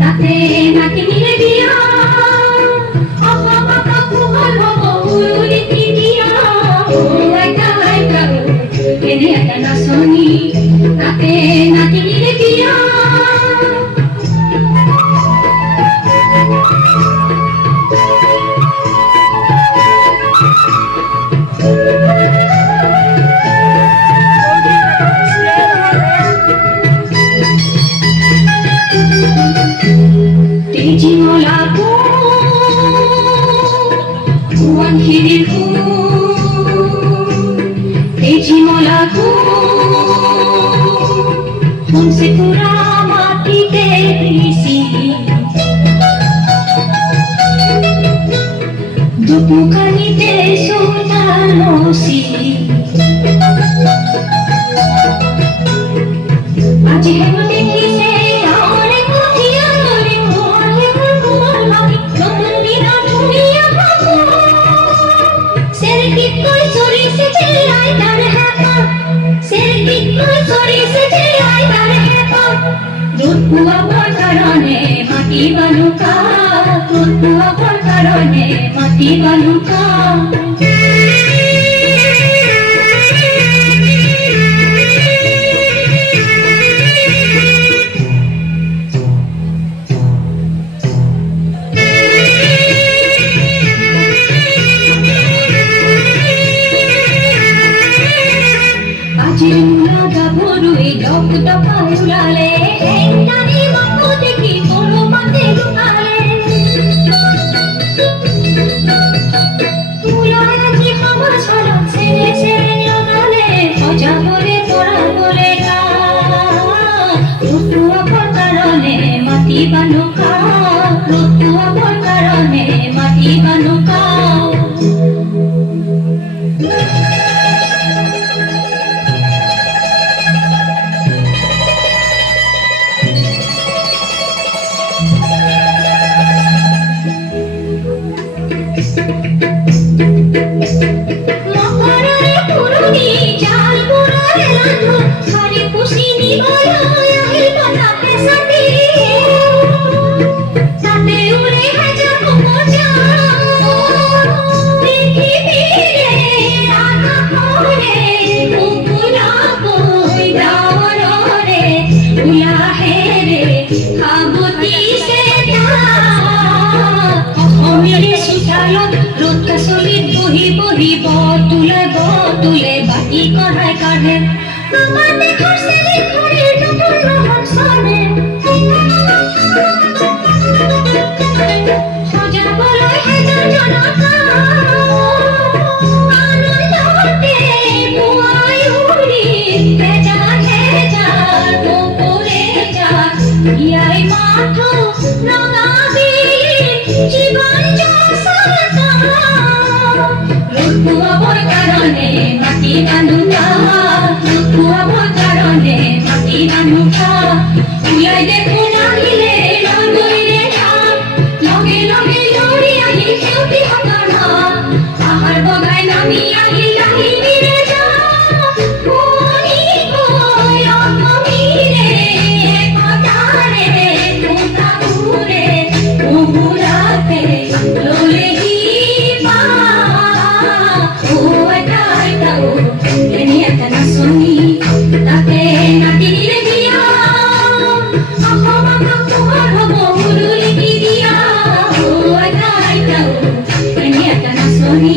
তাতে নাকি নিয়ে দিয়া আপা বাবা কুমার বাবা উড়ুলি দিয়া ও একা একা এনে একা না শুনি তাতে নাকি নিয়ে দিয়া Tejimolaku, Tuan hidupku, Tejimolaku, हमसे पूरा माटी के isi, Dupukani te sultanosi, Aji hemati kise aure kuthia nore mohe kumar mati notun dina dunia bhago serki koi chori se chillai dar hai pa serki koi chori se chillai dar hai pa rutwa bor karone mati banuka rutwa bor karone mati banuka Jumlaga borui dok dok ulale endani mampu dekhi kono mate lukale ulaya ji khabar chalo sere sere lagale oja bole tora bole na rutua por karone mati banuka rutua por karone mati banuka Makarare puruni jal purare landu hari kusini boya ahil bana pesati sate ure haja kumoja dekhi pire raga pore upula koi dawarore ula here khabuti se ta omire sutalo rota solit bohi bohi botule bati karai kadhe আমার দেখার সেলে ঘরে নতুন রহন সানে সোজা বলয় হেজার জনতা আনন্দতে বুয়াই উড়ি হেজা হেজা গোপরে যা ইয়াই মাথো রঙাবি জীবন জসাতা রুতুয়া বর কারণে মাটি বানুকা রুতুয়া বর কারণে মাটি বানুকা উলাই দেখুন আহিলে লগইরে না লগে লগে লড়ি আহি খেউতি হতনা আহার বগাই নামি আহি লাহি মিরে যা কোনি কই অকমিরে কথারে কোথা ঘুরে উহুরাতে লোলে গিপা ও একা একা ও এনি একা না শুনি তাতে নাতি নিরে দিয়া আহা বাবা তোমার হবো উরুলি দিয়া ও একা একা ও এনি একা না শুনি